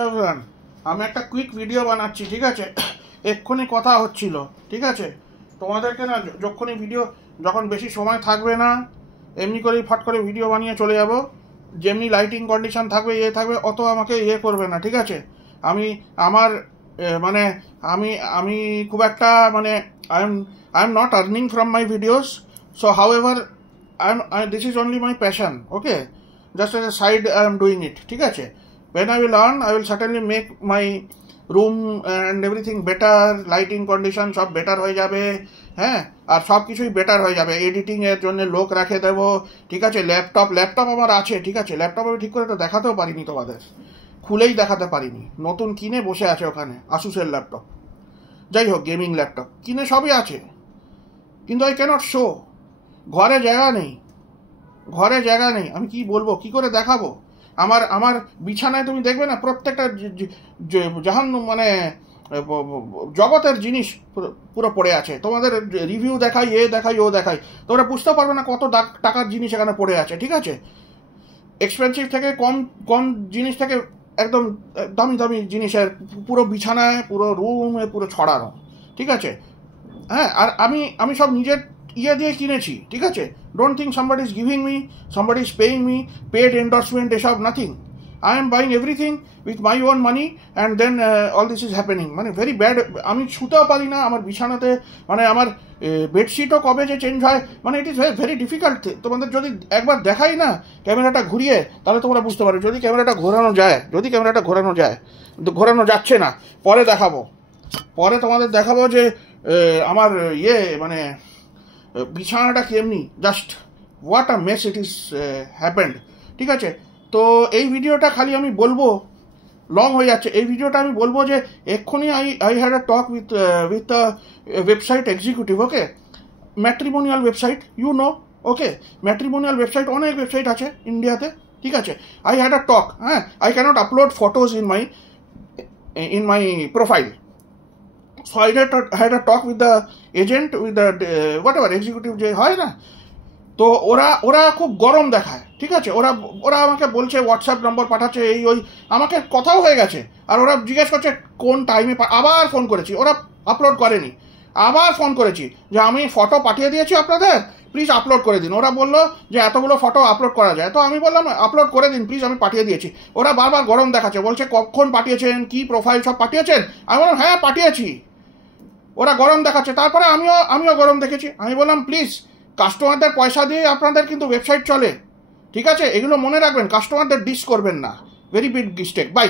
Everyone, আমি একটা quick video বানাচ্ছি, ঠিক আছে? এক্ষুনি কথা হচ্ছিল, ঠিক আছে? তোমাদেরকে না যখনই ভিডিও, যখন বেশি সময় থাকবে না, এমনি করেই ফট করে ভিডিও বানিয়ে চলে যাব। যেমনি লাইটিং কন্ডিশন থাকবে, থাকবে, অত আমাকে করবে না, ঠিক আছে? আমি আমার মানে আমি আমি খুব একটা মানে I am not earning from my videos, so how ever this is only my passion, okay? Just as a side I am doing it, ঠিক আছে? When I will earn, I will certainly make my room and everything better, lighting condition সব better হয়ে যাবে, হ্যাঁ? আর সব কিছুই better হয়ে যাবে। এডিটিংয়ের জন্য লোক রেখে দেবো, ঠিক আছে? ল্যাপটপ আমার আছে, ঠিক আছে? ল্যাপটপ আমি ঠিক করে তো দেখাতেও পারিনি তোমাদের, খুলেই দেখাতে পারিনি। নতুন কিনে বসে আছে ওখানে, আসুসের ল্যাপটপ, যাই হোক, গেমিং ল্যাপটপ কিনে সবই আছে, কিন্তু আই ক্যানট শো। ঘরে জায়গা নেই, আমি কি বলবো, কি করে দেখাবো? আমার বিছানায় তুমি দেখবে না, প্রত্যেকটা জাহান মানে জগতের জিনিস পুরো পড়ে আছে। তোমাদের রিভিউ দেখাই, ও দেখাই, তোমরা বুঝতে পারবে না কত টাকার জিনিস এখানে পড়ে আছে, ঠিক আছে? এক্সপেন্সিভ থেকে কম জিনিস থেকে একদম দামি জিনিসের পুরো বিছানায়, পুরো রুমে পুরো ছড়ানো, ঠিক আছে? হ্যাঁ, আর আমি সব নিজের দিয়ে কিনেছি, ঠিক আছে? Don't think somebody is giving me, somebody is paying me, paid endorsement, এসব nothing. I am buying everything with my own money, and then all this is happening. মানে ভেরি ব্যাড। আমি শুতেও পারি না আমার বিছানাতে, মানে আমার বেডশিটও কবে যে চেঞ্জ হয়, মানে ইট ইজ ভেরি ডিফিকাল্ট। তোমাদের যদি একবার দেখাই না ক্যামেরাটা ঘুরিয়ে, তাহলে তোমরা বুঝতে পারো। যদি ক্যামেরাটা ঘোরানো যায়, ঘোরানো যাচ্ছে না, পরে তোমাদের দেখাবো যে আমার মানে বিছানাটা কেমনি, just what a mace it is happened, ঠিক আছে? তো এই ভিডিওটা খালি আমি বলবো, লং হয়ে যাচ্ছে এই ভিডিওটা, আমি বলবো যে এক্ষুনি I had a talk with website executive, okay? Matrimonial website, okay? Matrimonial website, অনেক ওয়েবসাইট আছে ইন্ডিয়াতে, ঠিক আছে? আই হ্যাড আ টক, হ্যাঁ? I cannot upload photos in my profile. So I had a talk with the agent, with the whatever executive যে হয় না, তো ওরা খুব গরম দেখায়, ঠিক আছে? ওরা আমাকে বলছে, হোয়াটসঅ্যাপ নম্বর পাঠাচ্ছে, ওই আমাকে কথাও হয়ে গেছে, আর ওরা জিজ্ঞেস করছে কোন টাইমে। আবার ফোন করেছি, ওরা আপলোড করেনি, আবার ফোন করেছি যে আমি ফটো পাঠিয়ে দিয়েছি আপনাদের, প্লিজ আপলোড করে দিন। ওরা বললো যে এতগুলো ফটো আপলোড করা যায়, তো আমি বললাম আপলোড করে দিন প্লিজ, আমি পাঠিয়ে দিয়েছি। ওরা বারবার গরম দেখাচ্ছে, বলছে কখন পাঠিয়েছেন, কি প্রোফাইল সব পাঠিয়েছেন? আমি বললাম হ্যাঁ পাঠিয়েছি। ওরা গরম দেখাচ্ছে, তারপরে আমিও গরম দেখেছি। আমি বললাম প্লিজ, কাস্টমারদের পয়সা দিয়ে আপনাদের কিন্তু ওয়েবসাইট চলে, ঠিক আছে? এগুলো মনে রাখবেন, কাস্টমারদের ডিস করবেন না, ভেরি বিগ মিস্টেক। বাই।